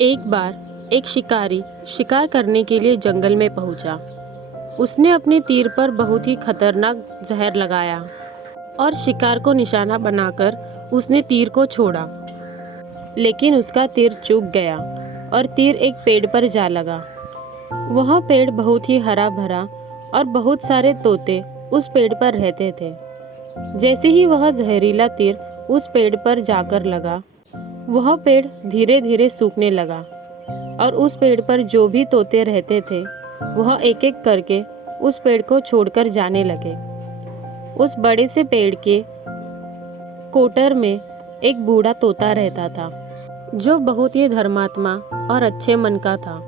एक बार एक शिकारी शिकार करने के लिए जंगल में पहुंचा। उसने अपने तीर पर बहुत ही खतरनाक जहर लगाया और शिकार को निशाना बनाकर उसने तीर को छोड़ा। लेकिन उसका तीर चूक गया और तीर एक पेड़ पर जा लगा। वह पेड़ बहुत ही हरा भरा और बहुत सारे तोते उस पेड़ पर रहते थे। जैसे ही वह जहरीला तीर उस पेड़ पर जाकर लगा, वह पेड़ धीरे धीरे सूखने लगा और उस पेड़ पर जो भी तोते रहते थे वह एक एक करके उस पेड़ को छोड़कर जाने लगे। उस बड़े से पेड़ के कोटर में एक बूढ़ा तोता रहता था जो बहुत ही धर्मात्मा और अच्छे मन का था।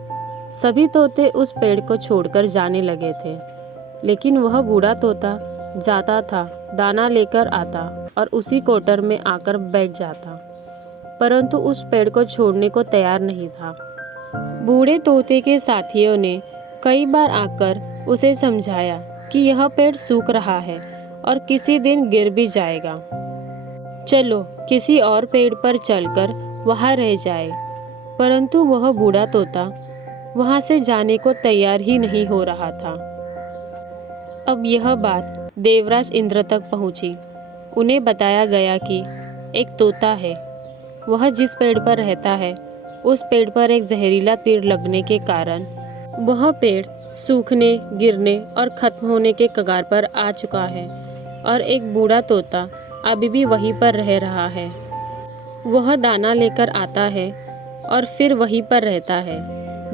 सभी तोते उस पेड़ को छोड़कर जाने लगे थे, लेकिन वह बूढ़ा तोता जाता था, दाना लेकर आता और उसी कोटर में आकर बैठ जाता, परंतु उस पेड़ को छोड़ने को तैयार नहीं था। बूढ़े तोते के साथियों ने कई बार आकर उसे समझाया कि यह पेड़ सूख रहा है और किसी दिन गिर भी जाएगा। चलो किसी और पेड़ पर चलकर वहाँ रह जाए, परंतु वह बूढ़ा तोता वहाँ से जाने को तैयार ही नहीं हो रहा था। अब यह बात देवराज इंद्र तक पहुँची। उन्हें बताया गया कि एक तोता है, वह जिस पेड़ पर रहता है उस पेड़ पर एक जहरीला तीर लगने के कारण वह पेड़ सूखने, गिरने और खत्म होने के कगार पर आ चुका है और एक बूढ़ा तोता अभी भी वहीं पर रह रहा है। वह दाना लेकर आता है और फिर वहीं पर रहता है,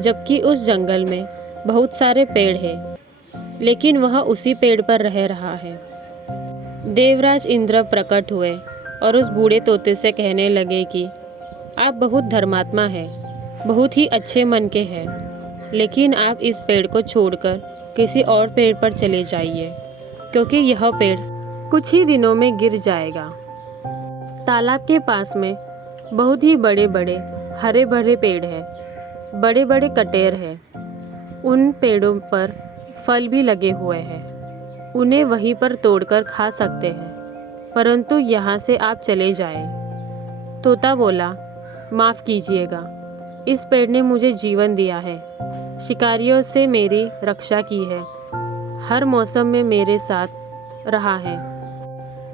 जबकि उस जंगल में बहुत सारे पेड़ हैं, लेकिन वह उसी पेड़ पर रह रहा है। देवराज इंद्र प्रकट हुए और उस बूढ़े तोते से कहने लगे कि आप बहुत धर्मात्मा हैं, बहुत ही अच्छे मन के हैं, लेकिन आप इस पेड़ को छोड़कर किसी और पेड़ पर चले जाइए, क्योंकि यह पेड़ कुछ ही दिनों में गिर जाएगा। तालाब के पास में बहुत ही बड़े बड़े हरे भरे पेड़ हैं, बड़े बड़े कटेर हैं। उन पेड़ों पर फल भी लगे हुए हैं, उन्हें वहीं पर तोड़कर खा सकते हैं, परंतु यहाँ से आप चले जाएं। तोता बोला, माफ़ कीजिएगा, इस पेड़ ने मुझे जीवन दिया है, शिकारियों से मेरी रक्षा की है, हर मौसम में मेरे साथ रहा है।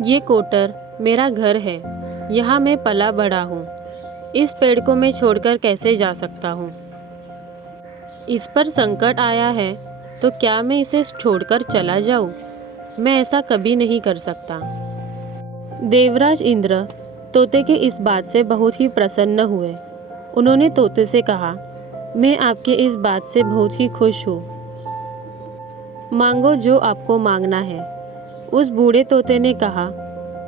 ये कोटर मेरा घर है, यहाँ मैं पला बड़ा हूँ। इस पेड़ को मैं छोड़कर कैसे जा सकता हूँ? इस पर संकट आया है तो क्या मैं इसे छोड़कर चला जाऊँ? मैं ऐसा कभी नहीं कर सकता। देवराज इंद्र तोते के इस बात से बहुत ही प्रसन्न हुए। उन्होंने तोते से कहा, मैं आपके इस बात से बहुत ही खुश हूँ, मांगो जो आपको मांगना है। उस बूढ़े तोते ने कहा,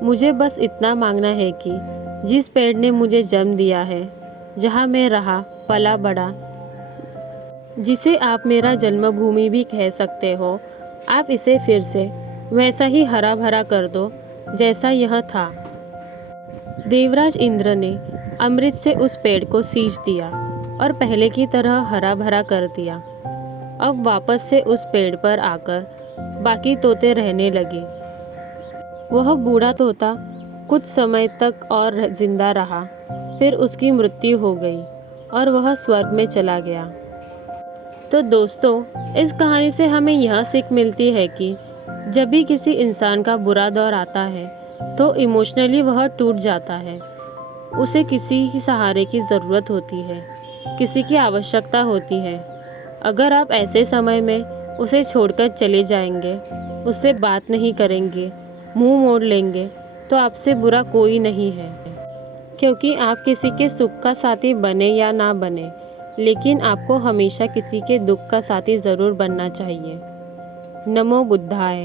मुझे बस इतना मांगना है कि जिस पेड़ ने मुझे जन्म दिया है, जहाँ मैं रहा पला बड़ा, जिसे आप मेरा जन्मभूमि भी कह सकते हो, आप इसे फिर से वैसा ही हरा भरा कर दो जैसा यह था। देवराज इंद्र ने अमृत से उस पेड़ को सींच दिया और पहले की तरह हरा भरा कर दिया। अब वापस से उस पेड़ पर आकर बाकी तोते रहने लगे। वह बूढ़ा तोता कुछ समय तक और जिंदा रहा, फिर उसकी मृत्यु हो गई और वह स्वर्ग में चला गया। तो दोस्तों, इस कहानी से हमें यह सीख मिलती है कि जब भी किसी इंसान का बुरा दौर आता है तो इमोशनली वह टूट जाता है। उसे किसी की सहारे की ज़रूरत होती है, किसी की आवश्यकता होती है। अगर आप ऐसे समय में उसे छोड़कर चले जाएंगे, उससे बात नहीं करेंगे, मुंह मोड़ लेंगे, तो आपसे बुरा कोई नहीं है, क्योंकि आप किसी के सुख का साथी बने या ना बने, लेकिन आपको हमेशा किसी के दुख का साथी ज़रूर बनना चाहिए। नमो बुद्धाय।